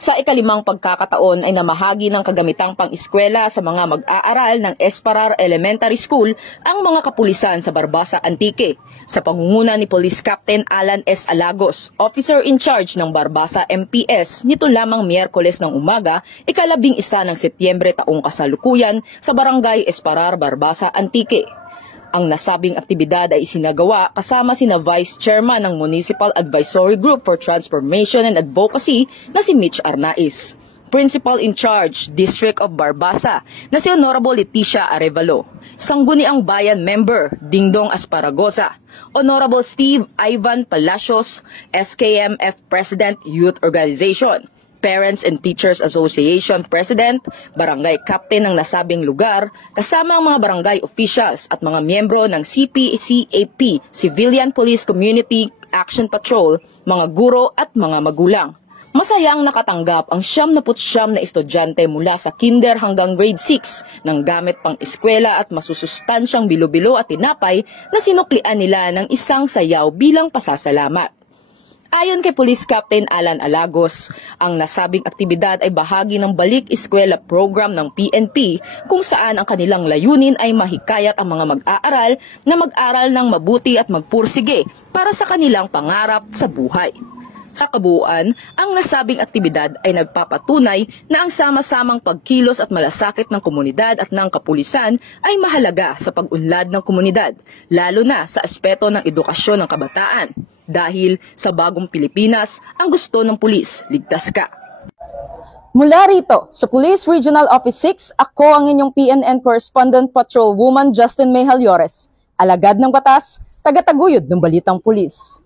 Sa ikalimang pagkakataon ay namahagi ng kagamitang pang-eskwela sa mga mag-aaral ng Esparar Elementary School ang mga kapulisan sa Barbasa, Antique. Sa pangunguna ni Police Captain Alan S. Alagos, officer in charge ng Barbasa MPS, nito lamang Miyerkules ng umaga, ika-11 ng Setyembre taong kasalukuyan sa Barangay Esparar, Barbasa, Antique. Ang nasabing aktibidad ay isinagawa kasama sina Vice Chairman ng Municipal Advisory Group for Transformation and Advocacy na si Mitch Arnaiz, Principal in Charge, District of Barbasa na si Honorable Leticia Arevalo, Sangguniang Bayan Member, Dingdong Asparagosa, Honorable Steve Ivan Palacios, SKMF President Youth Organization, Parents and Teachers Association President, Barangay Captain ng nasabing lugar, kasama ang mga barangay officials at mga miyembro ng CPCAP, Civilian Police Community Action Patrol, mga guro at mga magulang. Masayang nakatanggap ang 79 na estudyante mula sa kinder hanggang grade 6 ng gamit pang eskwela at masusustansyang bilo-bilo at tinapay na sinuklian nila ng isang sayaw bilang pasasalamat. Ayon kay Police Captain Alan Alagos, ang nasabing aktibidad ay bahagi ng Balik Eskwela program ng PNP kung saan ang kanilang layunin ay mahikayat ang mga mag-aaral na mag-aral ng mabuti at magpursige para sa kanilang pangarap sa buhay. Sa kabuuan, ang nasabing aktibidad ay nagpapatunay na ang sama-samang pagkilos at malasakit ng komunidad at ng kapulisan ay mahalaga sa pag-unlad ng komunidad, lalo na sa aspeto ng edukasyon ng kabataan. Dahil sa bagong Pilipinas, ang gusto ng pulis, ligtas ka. Mula rito, sa Police Regional Office 6, ako ang inyong PNN Correspondent Patrol Woman Justin May Halyores, alagad ng batas, tagataguyod ng balitang pulis.